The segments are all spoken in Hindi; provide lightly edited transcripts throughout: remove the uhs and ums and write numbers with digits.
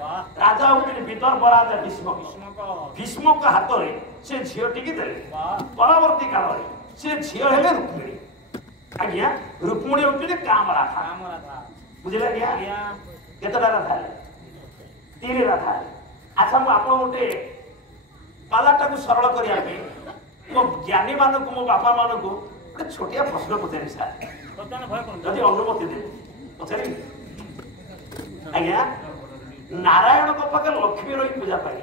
राजा होते विदर्भ राजा भीष्म भीष्म हाथ में से झील टिकी देले परवर्ती काल से झील हेले रुक्मिणी आज्ञा रुक्मिणी होते काम राधा बुझे आज्ञा केतटा राधा 3 राधा अच्छा मु आप गोटे पालाटा को सरल करने मो ज्ञानी मानक मो बापा मानक गोटे छोटिया प्रश्न पचारि सार जदि अनुमति दे पचारि आज्ञा नारायण को पाखे लक्ष्मी रही पूजा पाई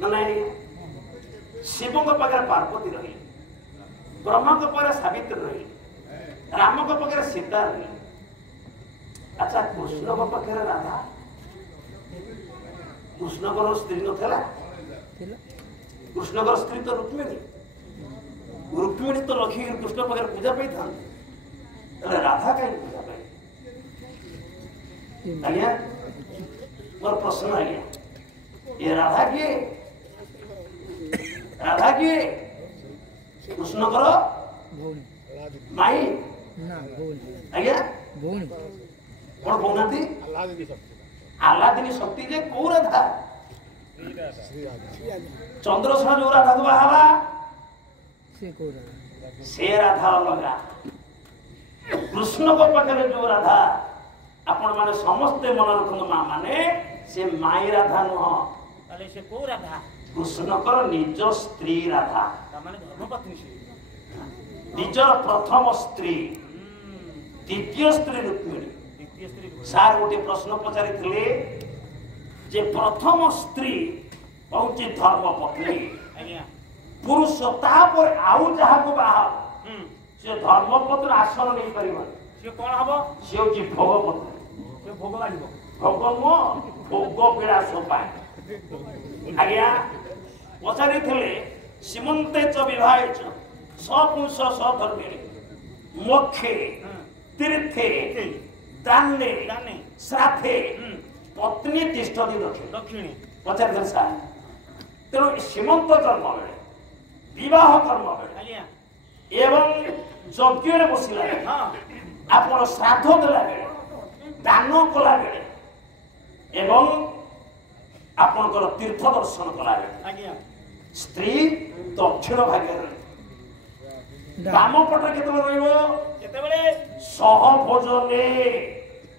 ना नहीं शिव को पाखे पार्वती रही ब्रह्मा को पाखे सावित्री रही राम को पाखे सीता रही अच्छा कृष्ण को पाखे राधा कृष्ण को स्त्री नथला कृष्ण को स्त्री तो रुक्मिणी रुक्मिणी तो लक्ष्मी कृष्ण पाखे पूजा पाई था राधा कहीं पूजा पाई आज्ञा मोर प्रश्न आज्ञा ये राधा किए कृष्ण कर माई आज्ञा कौन बोलती आह्लादिनी शक्ति जे कौ राधा चंद्रसेन जो राधा को बाहला से राधा अलगा कृष्ण को पाखे जो राधा आपण माने समस्ते मन रखन मां माने से माई राधा नुह ताले से को राधा कृष्ण कर निज स्त्री राधा माने धर्मपत्नी से निजर प्रथम स्त्री द्वितीय स्त्री रुक्मिणी सार गोटे प्रश्न पचारि थिले जे प्रथम स्त्री होची धर्मपत्नी आज्ञा पुरुष तापर आउ जहा को बाहा से धर्मपत्नी आसन नहीं परिबा से कोन हबो से होची भोगपत्नी से भोग लागिबो भोग भोग पीड़ा सोपाय आज्ञा पचारि थिले सीमंते च विवाहे च सपुंस सधर्मे मोक्षे तीर्थे दाने श्राद्धे पत्नी तिष्ठति दक्षिणी पचारि सा तेणु सीमंत कर्म बेले विवाह कर्म बेले एवं यज्ञ बसला आपण श्राद्ध देला बेले दान कला बेले एवं आपणकर तीर्थ दर्शन कला बेले स्त्री दक्षिण भागे रही बाम पट केतबेले सह भोजने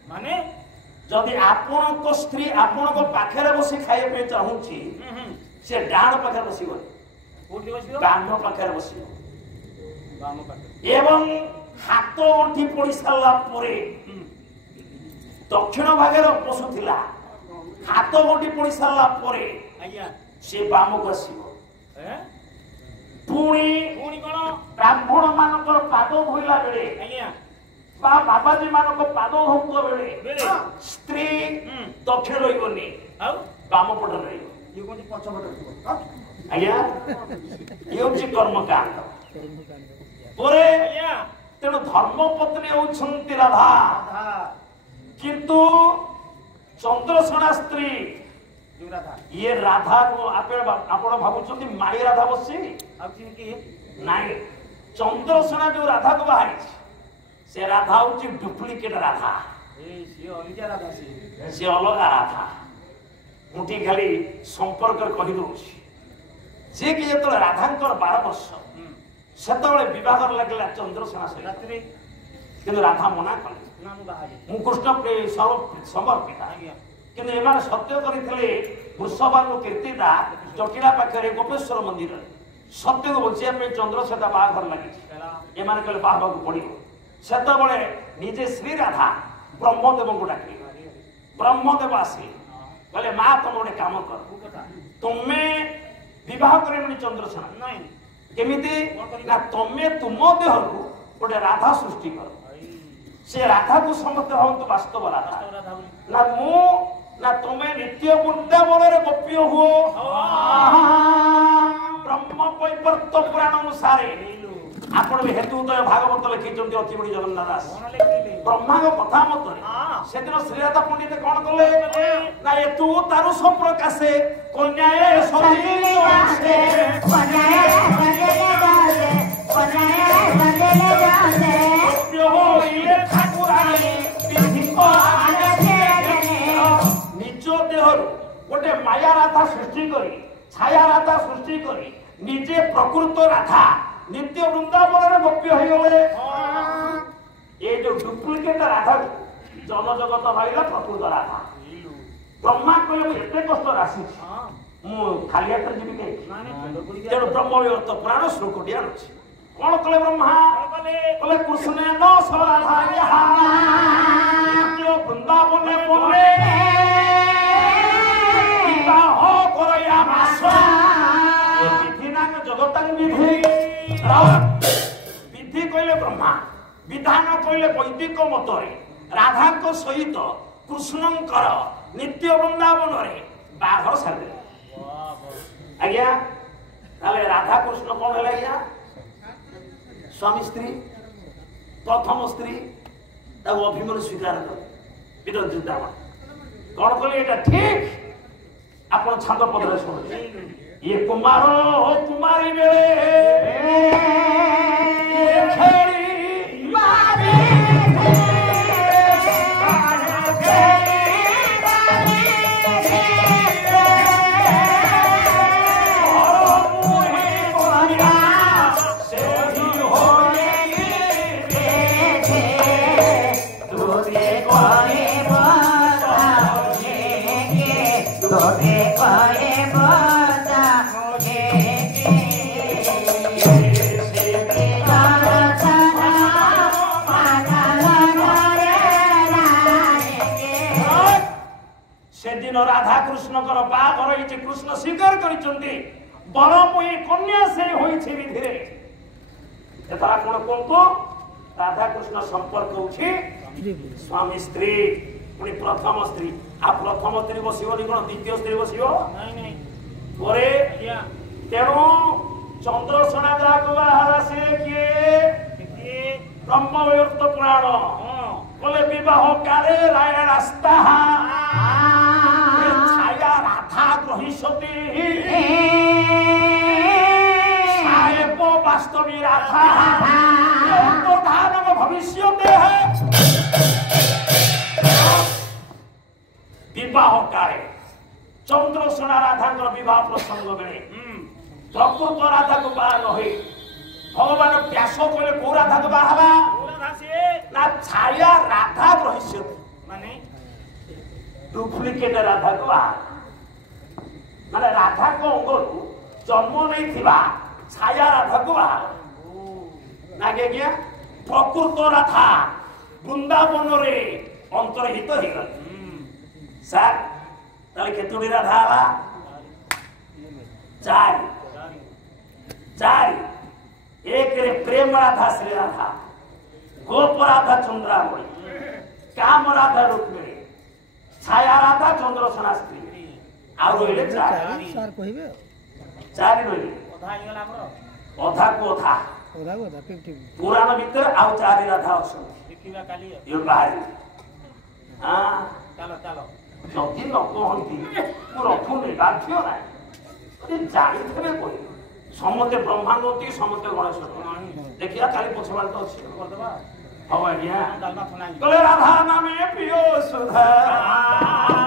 माने जदि आपण को स्त्री आपण को पाखरे बसी खाए पे चाहूची से डाण पाखरे बसीबो कोठी बसीबो बाम पाखरे बसीबो बाम पाखरे एवं हाथ अंठी पड़ी सारा परे दक्षिण भागे बसुथिला हाथ अंठी पड़ी सारा परे आज्ञा से बाम को आसीबो पुणी पुणी कोन ब्राह्मण मानकर पाद धोइला बेले आज्ञा बा बाबाजी मानक पाद धोउतो बेले स्त्री दक्षिण रहिबोनी आ बाम पट रहिबो ये कोन पछ पट आज्ञा ये होची कर्मकांड परे आज्ञा तेणु धर्मपत्नी होउछंती राधा किंतु चंद्रसेना स्त्री ये राधा को आपण भाबुछंती माई राधा बसी नाई चंद्रसेना जो राधा को बाहरी से राधा होची डुप्लीकेट राधा से अलगा राधा मुठी खाली संपर्क कहि दउछि जे कि जत राधांकर 12 वर्ष सेतबेले विवाह लागला चंद्रसेना से रात्रि किंतु राधा मना कले मु कृष्ण प्रेम समर्पिता किंतु एमाने सत्य करथिले वृषभानु कीर्तिदा जटिला पाखरे गोपेश्वर मंदिर सत्य को बचिया पे चंद्रसेना बाघर लगी एमाने कले बाहर को पड़िबो सेतबेले निजे श्री राधा ब्रह्मदेव को डाकि ब्रह्मदेव आसी कहले मां तुम गोटे काम कर तुम्हें विवाह करे चंद्रसेना नहीं केमिति ना तमे तुम देहरु गोटे राधा सृष्टि कर से राधा को समस्त हंतु वास्तव राधा ना मु ना तुम्हें नित्य वृंदावन रे गोप्य हो ब्रह्म पैपर्त पुराण अनुसार आपण भी हेतु तो भागवत लिखिचंती अति बड़ी जगन्नाथ दास ब्रह्मा को कथा मत से दिन श्रीराधा पंडित कौन कले ना हेतु तारु संप्रकाशे कन्याए सरी आसे कन्याए बदले जासे यो ये ठाकुरानी तिथि को आनते जने निज निज देहर गोटे माया राधा सृष्टि करी छाया राधा सृष्टि करी निजे प्रकृत राधा नित्य वृंदावन गोप्य हो गले ये जो डुप्लिकेट राधा जन जगत भाईला प्रकृत राधा ब्रह्मा कहले एते कष्ट राशि मु खाली हाथ जीवी के तेणु ब्रह्मविवर्त पुराण श्लोकटी आनुछि कौन कले ब्रह्मा कले कृष्ण न सराधा नित्य वृंदावन बोले विवाह करया मास ये विधि नाम जगत विधि विधि कहले ब्रह्मा विधान कहले वैदिक मतरे राधा को सहित कृष्णंकर नित्य वृंदावन रे बाघर सारे आज्ञा ताले राधा कृष्ण कौन है आज्ञा स्वामी स्त्री प्रथम स्त्री अभिमन्यु स्वीकार कर कौन कले ये ठीक आप छांद पदरे शुण ये कुमार कुमारी बेले राधा कृष्ण बाघर कृष्ण स्वीकार कर बरमुई कन्या से विधि कौन कहतु राधा कृष्ण संपर्क होछि स्वामी स्त्री पुणी प्रथम स्त्री आ प्रथम स्त्री बसबनी कौन द्वितीय स्त्री बसो तेणु चंद्रसेना जाक बाहर से किए ब्रह्मविवर्त पुराण बोले विवाह काले राय रास्ता छाया राधा ग्रहिष्यति साहेब वास्तवी राधा प्रधान भविष्यते है विवाह काले चंद्रसेना राधा विवाह प्रसंग बेले प्रकृत राधा को बाहर रहे भगवान व्यास कहले को राधा को बाहर ना छाया राधा ग्रहिष्यति माने डुप्लिकेट राधा को माने राधा को अंगरू जन्म नहीं थिबा छाया राधा को नागे गया प्रकृत राधा वृंदावन रे अंतर्हित हो गल सर ताले केतुडी राधा आला चार एक रे प्रेम राधा श्री राधा गोप राधा चंद्रामणि काम राधा रुक्मिणी छाया राधा चंद्रसेना स्त्री आउ रहिले चार कहिबे चार रहिले अधा को अधा पुराण भीतर आउ चार राधा अछन देखिबा काली यो बाहर हां चलो जति न कहंती मु रखुनी बाध्य ना जानी थे कोई समते ब्रह्मांडती समते गणेश देखिया काली पछवाल तो अछि करदबा हो आज्ञा कले राधा नामे पियो सुधा